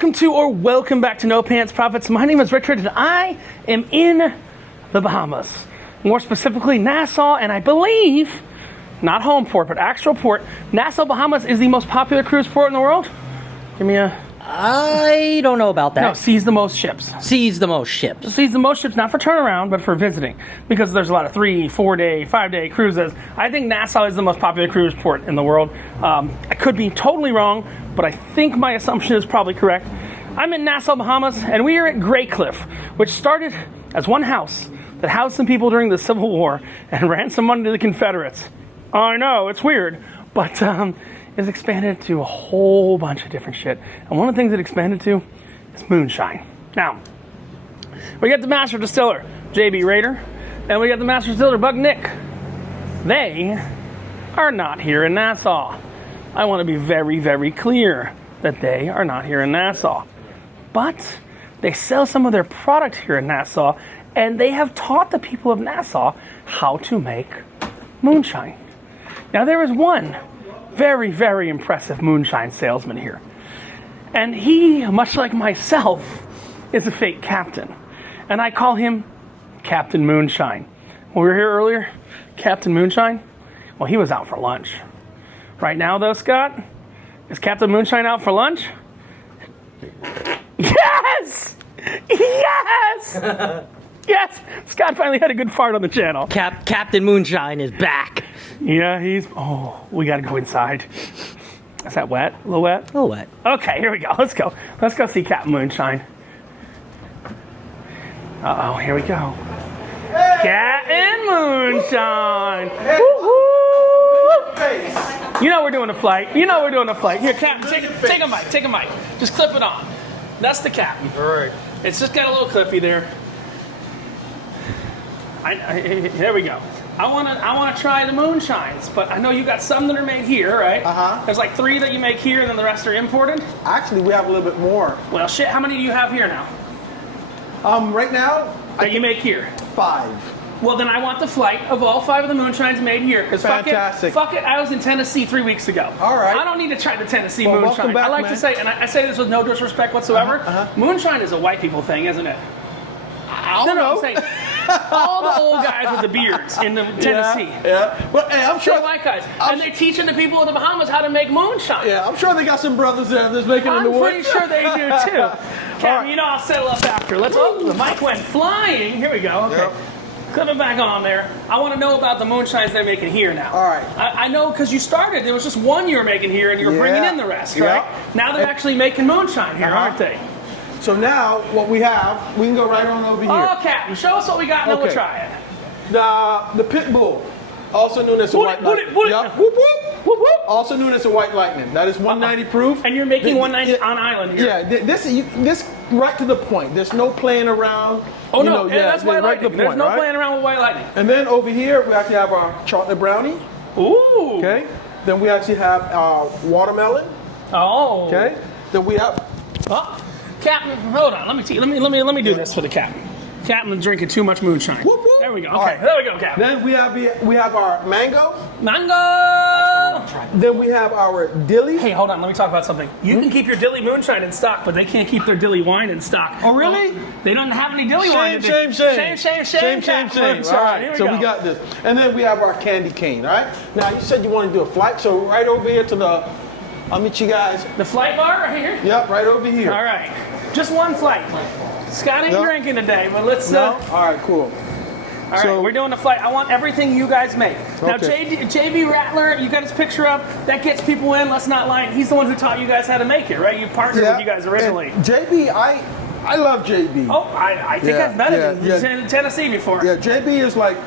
Welcome back to No Pants Profits. My name is Richard and I am in the Bahamas. More specifically, Nassau, and I believe, not home port, but actual port, Nassau, Bahamas is the most popular cruise port in the world. Give me a... I don't know about that. No, sees the most ships. Sees the most ships. Sees the most ships, not for turnaround, but for visiting. Because there's a lot of 3, 4 day, 5 day cruises. I think Nassau is the most popular cruise port in the world. I could be totally wrong, but I think my assumption is probably correct. I'm in Nassau, Bahamas, and we are at Graycliff, which started as one house that housed some people during the Civil War and ran some money to the Confederates. I know, it's weird, but it's expanded to a whole bunch of different shit. And one of the things it expanded to is moonshine. Now, we got the master distiller, JB Raider, and we got the master distiller, Bug Nick. They are not here in Nassau. I want to be very, very clear that they are not here in Nassau. But they sell some of their product here in Nassau, and they have taught the people of Nassau how to make moonshine. Now, there is one very, very impressive moonshine salesman here. And he, much like myself, is a fake captain. And I call him Captain Moonshine. When we were here earlier, Captain Moonshine, well, he was out for lunch. Right now, though, Scott, is Captain Moonshine out for lunch? Yes! Yes! Yes! Scott finally had a good fart on the channel. Captain Moonshine is back. Yeah, oh, we gotta go inside. Is that wet? A little wet? A little wet. Okay, here we go. Let's go. Let's go see Captain Moonshine. Uh-oh, here we go. Hey! Captain Moonshine! Hey! Woo-hoo! You know we're doing a flight. Here, Captain, take a mic. Just clip it on. That's the captain. All right. It's just got a little clippy there. There we go. I want to try the moonshines, but I know you got some that are made here, right? Uh-huh. There's like 3 that you make here, and then the rest are imported. Actually, we have a little bit more. Well, shit. How many do you have here now? Right now, That you make here? 5. Well, then I want the flight of all 5 of the moonshines made here. Because fantastic. Fuck it. I was in Tennessee 3 weeks ago. All right. I don't need to try the Tennessee Well, moonshine. welcome back, I like man. to say, and I say this with no disrespect whatsoever. Moonshine is a white people thing, isn't it? I don't know. I'm saying all the old guys with the beards in the Tennessee. Yeah. But hey, I'm sure They're white guys, and they're teaching the people of the Bahamas how to make moonshine. Yeah, I'm sure they got some brothers there that's making it in the I'm wood. pretty sure they do too. Captain, you know I'll settle up after. The mic went flying. Here we go. Okay. Yep. Clip it back on there. I want to know about the moonshines they're making here now. All right. I know because you started, there was just one you were making here, and you were bringing in the rest, right? Yeah. Now they're actually making moonshine here, aren't they? So now, what we have, we can go right on over here. Oh, Captain, show us what we got, and then we'll try it. The pit bull, also known as the white lightning. Yep. Whoop, whoop. Whoop, whoop. Also known as the white lightning. That is 190 proof. And you're making 190 on island here. Yeah, this right to the point. There's no playing around. Oh, no, that's white right to lightning. the There's point, no playing around with white lightning. And then over here, we actually have our chocolate brownie. Ooh. Okay. Then we actually have our watermelon. Oh. Okay. Then we have. Oh, Captain, hold on. Let me do this for the captain. Captain is drinking too much moonshine. Whoop, whoop. There we go. All Okay, right. there we go, Captain. Then we have our mango. Mango. Then we have our dilly. Hey, hold on. Let me talk about something. You can keep your dilly moonshine in stock, but they can't keep their dilly wine in stock. Oh, really? They don't have any dilly wine. Shame. Shame. All right. So we got this. And then we have our candy cane. All right. Now you said you want to do a flight, so right over here to the. I'll meet you guys. The flight bar right here? Yep, right over here. All right. Just one flight. Scott ain't drinking today, but let's... No? All right, cool. All right, we're doing a flight. I want everything you guys make. Now, Okay. JB Rattler, you got his picture up. That gets people in. Let's not lie. He's the one who taught you guys how to make it, right? You partnered with you guys originally. And JB, I love JB. Oh, I think I've met him in Tennessee before. Yeah, JB is like...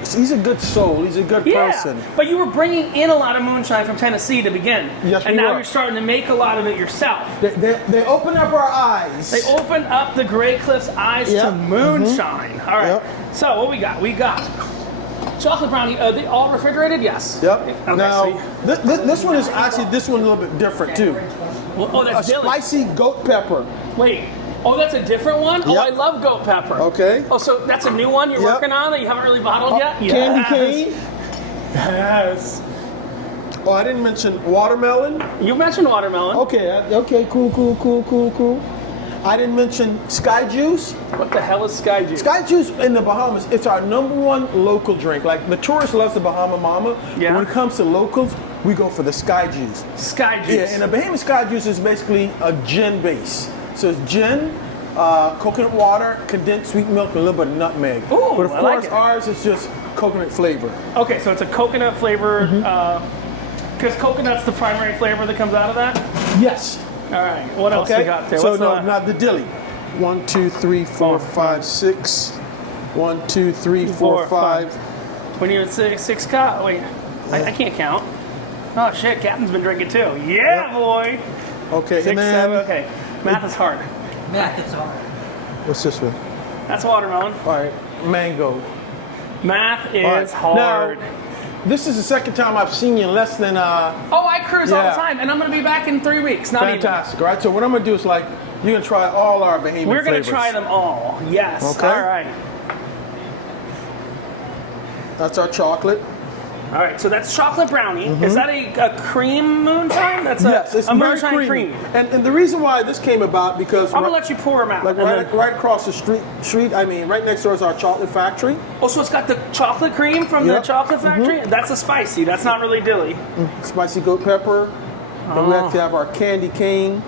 He's a good soul. He's a good person. But you were bringing in a lot of moonshine from Tennessee to begin. Yes, and we now were. you're starting to make a lot of it yourself. They open up our eyes. They open up the Graycliff's eyes to moonshine. All right. Yep. So what we got? We got chocolate brownie. Are they all refrigerated? Yes. Yep. Okay, now, this one is actually a little bit different too. Well, oh, that's A dilly. spicy goat pepper. Wait. Oh, that's a different one? Oh, Yep. I love goat pepper. Okay. Oh, so that's a new one you're working on that you haven't really bottled yet? Candy cane. Yes. Oh, I didn't mention watermelon. You mentioned watermelon. Okay, cool. I didn't mention sky juice. What the hell is sky juice? Sky juice in the Bahamas, it's our #1 local drink. Like the tourist loves the Bahama Mama. Yeah. When it comes to locals, we go for the sky juice. Sky juice. Yeah, and the Bahamian sky juice is basically a gin base. So it's gin, coconut water, condensed sweet milk, and a little bit of nutmeg. Ooh, but of I course, like it. ours is just coconut flavor. Okay, so it's a coconut flavored, because coconut's the primary flavor that comes out of that? Yes. All right, what else we got there? So What's no, the- not the dilly. 1, 2, 3, 4, 5, 6. 1, 2, 3, 4, 5. When you would say 6 cup, wait, I can't count. Oh shit, Captain's been drinking too. Yeah, boy. Okay, 6, and then 7, okay. Math is hard. Math, it's hard. what's this one? That's watermelon. All right, mango. Math is All right. hard. Now, this is the second time I've seen you in less than Oh, I cruise all Yeah. the time, and I'm going to be back in 3 weeks. Not fantastic. All right, so what I'm gonna do is like you're gonna try all our Bahamian even. We're going to flavors. try them all. Yes. Okay. All right. That's our chocolate. All right. So that's chocolate brownie. Is that a cream moonshine? That's a, Yes, it's a very moonshine creamy. cream. And the reason why this came about because I'm going to let you pour them out. like and right, then- right across the street, I mean, right next door is our chocolate factory. Oh, so it's got the chocolate cream from the Yep. chocolate factory? That's a spicy. That's not really dilly. Spicy goat pepper. Then we actually have our candy cane.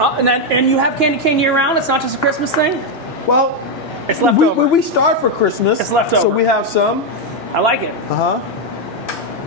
And you have candy cane year round? It's not just a Christmas thing? Well, It's left over. we start for Christmas. It's left So over. we have some. I like it.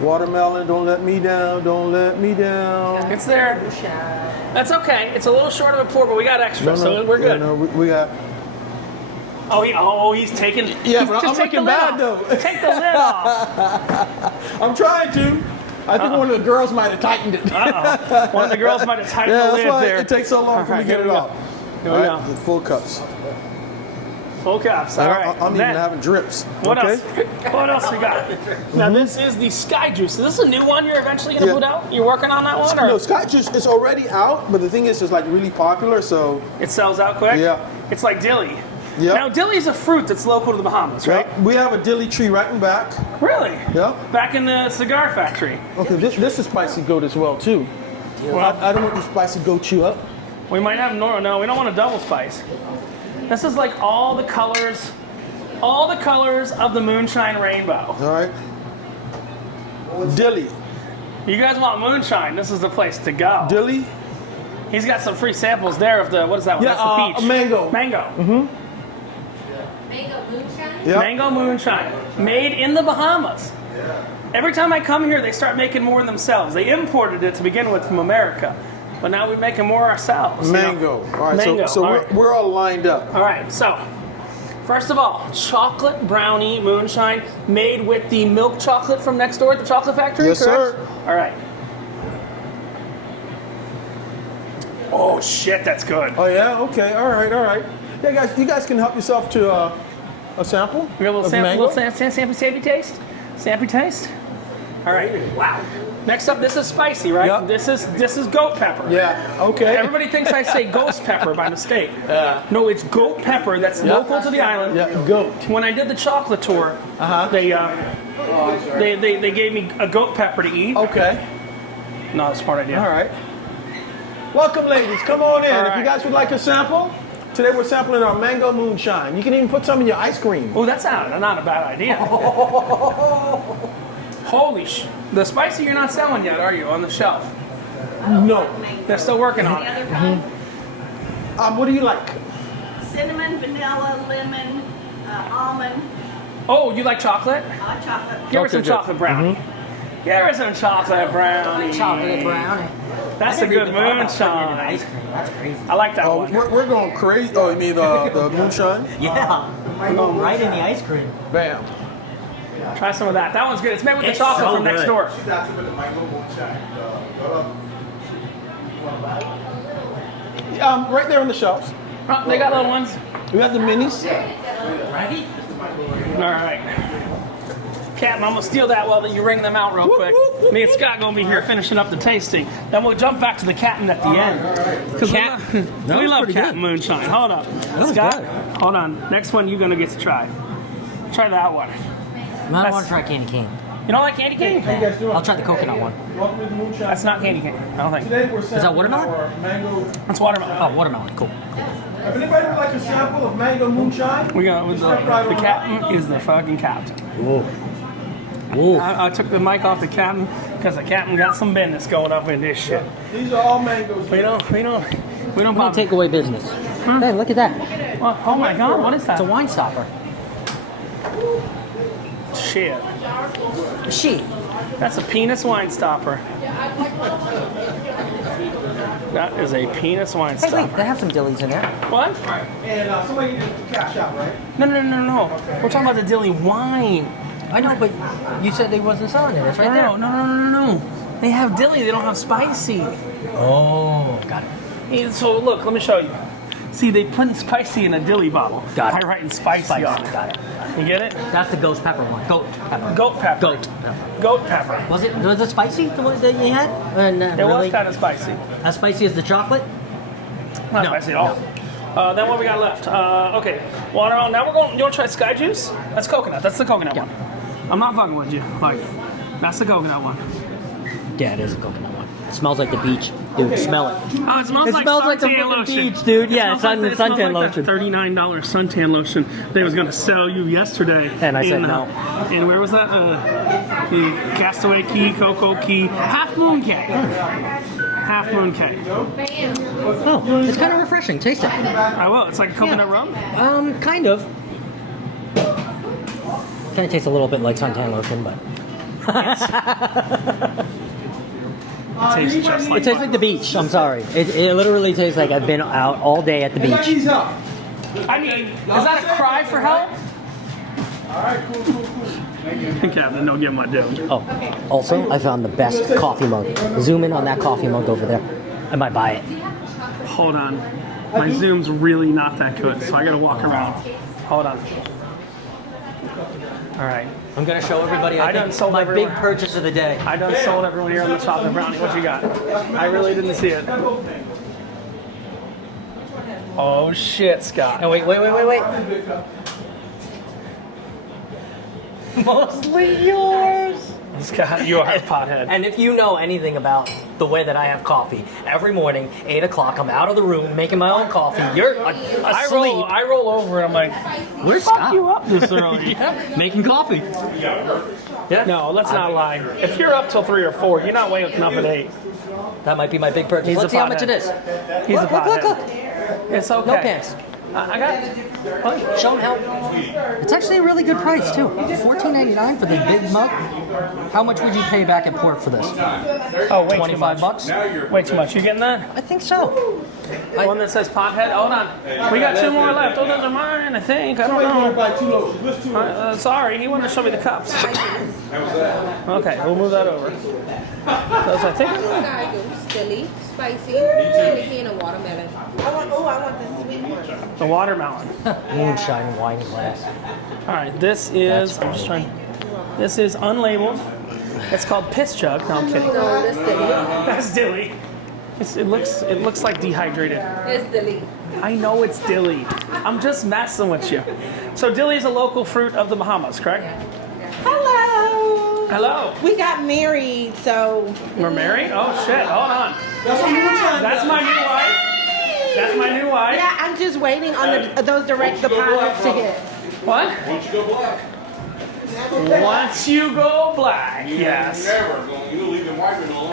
Watermelon, don't let me down, don't let me down. It's there. That's okay. It's a little short of a pour, but we got extra, so we're good. Yeah, no, we got. He's taking. Yeah, but just I'm take the looking lid bad, off. though. Take the lid off. I'm trying to. I think one of the girls might have tightened it. One of the girls might have tightened Yeah, the that's lid why there. it takes so long for me All to get right, it here we off. Here All we right, go. the full cups. Full cups. All right. I'm even Then, having drips. what okay? else? What else we got? Now this is the Sky Juice. Is this a new one you're eventually going to Yeah. put out? You're working on that one, or No, Sky Juice is already out, but the thing is, it's like really popular, so it sells out quick? Yeah. It's like dilly. yeah. Now dilly is a fruit that's local to the Bahamas, right? Yeah, we have a dilly tree right in back. Really? Yeah. Back in the cigar factory. Okay, this is spicy goat as well too. Well, I don't want the spicy goat chew up. we might have no. We don't want a double spice. This is like all the colors of the moonshine rainbow. All right. Dilly, You guys want moonshine? This is the place to go. dilly. He's got some free samples there of the what is that one? Yeah, That's the peach. mango. Mango. Mango moonshine? Yeah. Mango moonshine, made in the Bahamas. Every time I come here, they start making more themselves. They imported it to begin with from America, but now we're making more ourselves. you know? Mango. All right, Mango. so All we're, right. we're all lined up. All right, so first of all, chocolate brownie moonshine made with the milk chocolate from next door at the chocolate factory, Yes, correct? sir. All right. Oh shit, that's good. Oh yeah. Okay. All right. All right. Yeah, guys, you guys can help yourself to a sample. We got a little of sample, mango. little sampy taste. Sampy taste. All right. Wow. Next up, this is spicy, right? Yep. This is goat pepper. Yeah. Okay. Everybody thinks I say ghost pepper by mistake. No, it's goat pepper that's Yeah. local to the island. Yeah. Goat. When I did the chocolate tour, they gave me a goat pepper to eat. Okay. Not a smart idea. All right. Welcome, ladies. Come on in. All If right. you guys would like a sample, today we're sampling our mango moonshine. You can even put some in your ice cream. Oh, that's not a bad idea. Holy sh! The spicy you're not selling yet, are you? On the shelf? No. They're still working on The it. other kind? What do you like? Cinnamon, vanilla, lemon, almond, Oh, you like chocolate? hot chocolate. Give her Okay, some good. chocolate brownie. Give her some chocolate brownie. Chocolate brownie. That's a good moonshine. Ice cream. That's crazy. I like that Oh, one. we're going crazy. Oh, you mean the moonshine? Yeah. We're going right in the ice cream. Bam. Try some of that. That one's good. It's made with the It's chocolate so from next good. door. Right there on the shelves. Oh, they got little ones. We have the minis. Ready? All right. Captain, I'm gonna steal that while you ring them out real quick. Me and Scott gonna be here finishing up the tasting. Then we'll jump back to the captain at the end. Because we love Captain Moonshine. Hold up, Scott. Hold on. Next one you're gonna get to try. Try that one. I want to try candy cane. You don't like candy cane? How you guys doing? I'll try the coconut one. Welcome to the Moonshine. That's not candy cane. I don't think. Today we're sampling that watermelon? our mango. That's watermelon. Oh, watermelon. Cool. If anybody would like a sample of mango moonshine, We got with step right the on captain is the fucking captain. Whoa. Whoa. I took the mic off the captain because the captain got some business going up in this shit. These are all mangoes. We don't Don't take away business. Hey, look at that. Well, oh my God, what is that? It's a wine stopper. Shit. She. That's a penis wine stopper. That is a penis wine Hey, wait, stopper. they have some dillies in there. What? And somebody needs to cash out, right? No. We're talking about the dilly wine. I know, but you said they wasn't selling it. It's right there. No. They have dilly. They don't have spicy. Oh, got it. And so look, let me show you. See, they put spicy in a dilly bottle. Got it. By writing spicy on it. Got it. You get it? That's the ghost pepper one. Goat pepper. Goat pepper. Goat. Goat pepper. Was it spicy, the one that you had? It was kind of spicy. As spicy as the chocolate? Not No, spicy at all. Then what we got left? Okay, watermelon. Now we're going. You want to try sky juice? That's coconut. That's the coconut one. I'm not fucking with you. Like, that's the coconut one. Yeah, it is a coconut one. It smells like the beach. Dude, smell it. Oh, it smells like smells like the suntan fucking lotion. beach, dude. Yeah, It smells like suntan lotion. that $39 suntan lotion they was going to sell you yesterday. And I said no. And where was that? The Castaway Key, Cocoa Key, Half Moon Cake. Half Moon Cake. Oh, it's kind of refreshing. Taste it. I will. It's like coconut rum. Kind of. Kind of tastes a little bit like suntan lotion, but It tastes just like it tastes like the beach. I'm sorry. It literally tastes like I've been out all day at the beach. These up. I mean, is that a cry for help? All right, cool. Captain, don't get my due. Oh, also, I found the best coffee mug. Zoom in on that coffee mug over there. I might buy it. Hold on. My zoom's really not that good, so I gotta walk around. Hold on. All right. I'm gonna show everybody. I done sold my everyone. big purchase of the day. I done sold everyone here on the chocolate brownie. What you got? I really didn't see it. Oh shit, Scott. Oh, wait. Mostly yours. Scott, you are a pothead. And if you know anything about the way that I have coffee, every morning, 8 o'clock, I'm out of the room making my own coffee. You're asleep. I roll over and I'm like, Where's fuck Scott? you up this early? Yeah, making coffee. Yeah. No, let's not lie. If you're up till 3 or 4, you're not waking up at 8. That might be my big purchase. He's Let's a see how much it pothead. is. He's a Look. pothead. It's okay. No pants. I got what? Show them how. It's actually a really good price too. $14.99 for this big mug. How much would you pay back at port for this? Oh, way too 25 much. bucks? Way too much. You getting that? I think so. The one that says pothead? Hold on. We got 2 more left. Oh, those are mine, I think. I don't Somebody want to know. buy 2 lotions. What's 2 lotions? Sorry, he wanted to show me the cups. Okay, we'll move that over. Those, I think. Sky goose, chili, spicy, candy cane, and watermelon. I want the sweet one. The watermelon. Moonshine wine glass. All right, this is. I'm just trying. This is unlabeled. It's called piss jug. No, I'm kidding. No, that's dilly. That's dilly. It looks like dehydrated. It's dilly. I know it's dilly. I'm just messing with you. So dilly is a local fruit of the Bahamas, correct? Hello. Hello. We got married, so We're married? Oh shit! Hold on. That's what moonshine That's does. my new wife. That's my new wife. yeah, I'm just waiting on those direct deposits to hit. What? Once you go black. Once you go black, yes. Never going. You leave them wiping alone.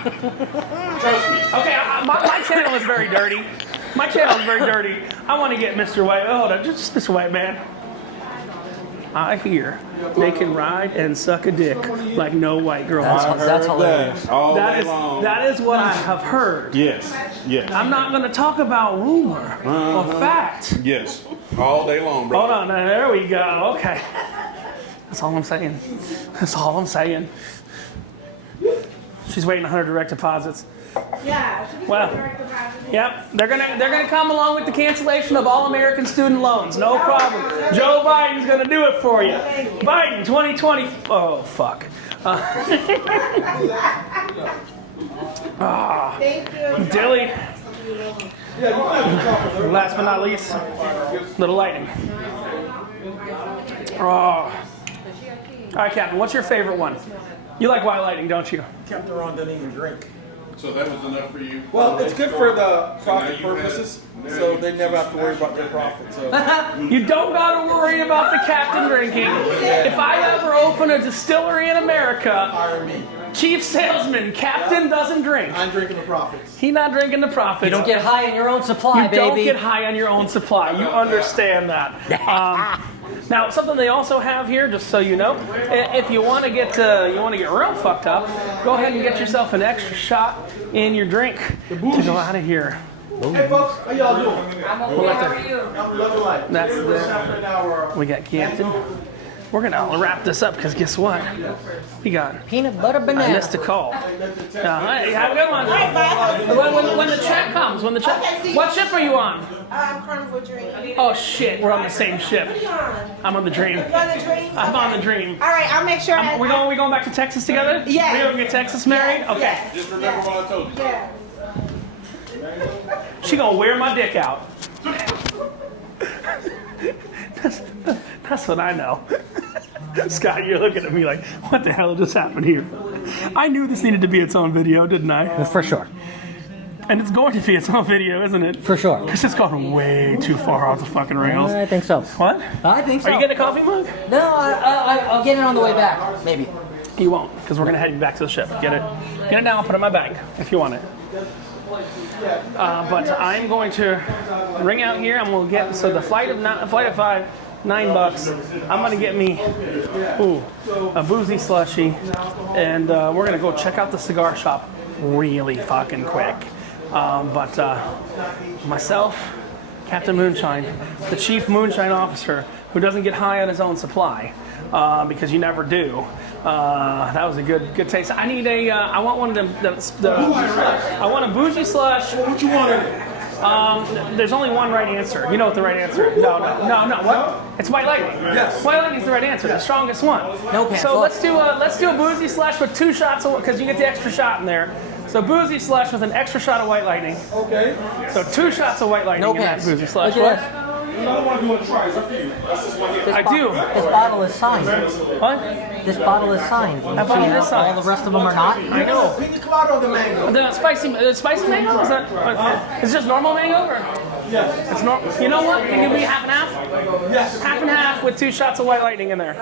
Trust me. Okay, my channel is very dirty. My channel is very dirty. I want to get Mr. White. Oh, hold on, just Mr. White Man. I hear they can ride and suck a dick like no white girl. That's hilarious. All That day is long. that is what I have heard. Yes. I'm not going to talk about rumor or fact. Yes. All day long, bro. Hold on, there we go. Okay, that's all I'm saying. That's all I'm saying. She's waiting on her direct deposits. Yeah. Well, yep, they're gonna come along with the cancellation of all American student loans. No problem. Joe Biden's gonna do it for you. Biden 2020. Oh fuck. Thank you. Dilly. Last but not least, little lighting. Oh, All right, Captain, what's your favorite one? You like white lightning, don't you? Captain Ron doesn't even drink. So that was enough for you? Well, it's good for the profit purposes, so they never have to worry about their profit. So You don't got to worry about the captain drinking. If I ever open a distillery in America, hire me. chief salesman, captain doesn't drink. I'm drinking the profits. He's not drinking the profits. You don't get high on your own supply, You baby. don't get high on your own supply. You understand that. Now, something they also have here, just so you know, if you want to get real fucked up, go ahead and get yourself an extra shot in your drink to go out of here. Hey folks, how y'all doing? I'm okay. How are you? I'm loving life. That's the. We got Captain. We're gonna wrap this up because guess what? We got. Peanut butter banana. I missed a call. Hey, have a good one. When the check comes, what ship are you on? Carnival Dream. Oh shit, we're on the same ship. I'm on the Dream. You on the Dream? I'm on the Dream. All right, I'll make sure. We going back to Texas together? Yeah. We going to get Texas married? Okay. Yes. Just remember what I told you. Yes. She gonna wear my dick out. That's what I know. Scott, you're looking at me like, what the hell just happened here? I knew this needed to be its own video, didn't I? For sure. And it's going to be its own video, isn't it? For sure. Because it's gone way too far off the fucking rails. I think so. What? I think so. Are you getting a coffee mug? No, I'll get it on the way back. Maybe. You won't, because we're gonna head you back to the ship. Get it now. Put it in my bag if you want it. But I'm going to ring out here, and we'll get the flight of $5, $9. I'm gonna get me a boozy slushy, and we're gonna go check out the cigar shop really fucking quick. But myself, Captain Moonshine, the chief moonshine officer, who doesn't get high on his own supply, because you never do. That was a good taste. I need I want one of them. I want a bougie slush. What you want in it? There's only one right answer. You know what the right answer is? No. What? It's white lightning. Yes. White lightning's the right answer. The strongest one. No pants. So let's do a boozy slush with 2 shots because you get the extra shot in there. So boozy slush with an extra shot of white lightning. Okay. So 2 shots of white lightning No in that pants. boozy slush. Look at What? this. Another one you want to try. It's up to you. I do. This bottle is signed. What? This bottle is signed. You That bottle see is signed. All the rest of them are not. I know. Pina colada or the mango? The spicy mango? Is that? Is it just normal mango or? Yes. It's normal. You know what? It can be half and half. Yes. Half and half with 2 shots of white lightning in there.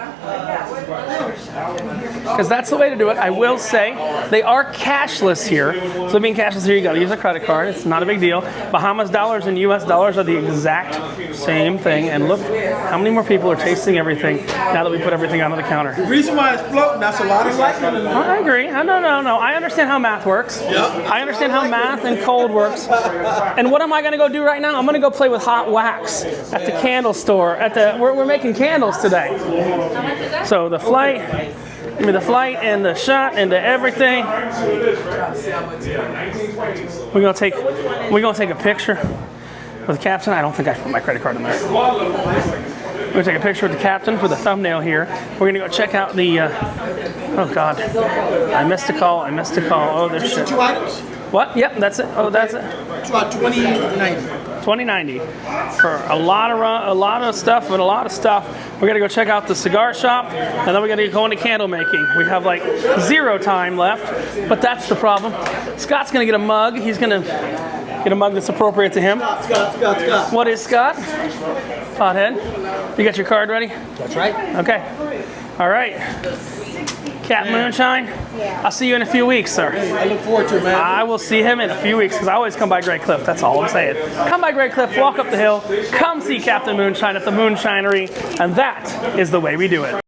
Because that's the way to do it. I will say they are cashless here. So being cashless here, you got to use a credit card. It's not a big deal. Bahamas dollars and U.S. dollars are the exact same thing. And look how many more people are tasting everything now that we put everything onto the counter. The reason why it's floating, that's a lot of lightning in there. I agree. No. I understand how math works. I understand how math and cold works. And what am I going to go do right now? I'm going to go play with hot wax at the candle store. We're making candles today. So the flight and the shot and the everything. We're gonna take a picture with the captain. I don't think I put my credit card in there. We're gonna take a picture with the captain for the thumbnail here. We're gonna go check out the. Oh God, I missed a call. Oh, there's shit. 2 items? What? Yep, that's it. Oh, that's it. It's about $20.90. $20.90 for a lot of stuff. We're gonna go check out the cigar shop, and then we're gonna go into candle making. We have like 0 time left, but that's the problem. Scott's gonna get a mug. He's gonna get a mug that's appropriate to him. Scott. What is Scott? Pothead. You got your card ready? That's right. Okay. All right. Captain Moonshine, I'll see you in a few weeks, sir. I look forward to it, man. I will see him in a few weeks because I always come by Graycliff. That's all I'm saying. Come by Graycliff, walk up the hill, come see Captain Moonshine at the Moonshinery, and that is the way we do it.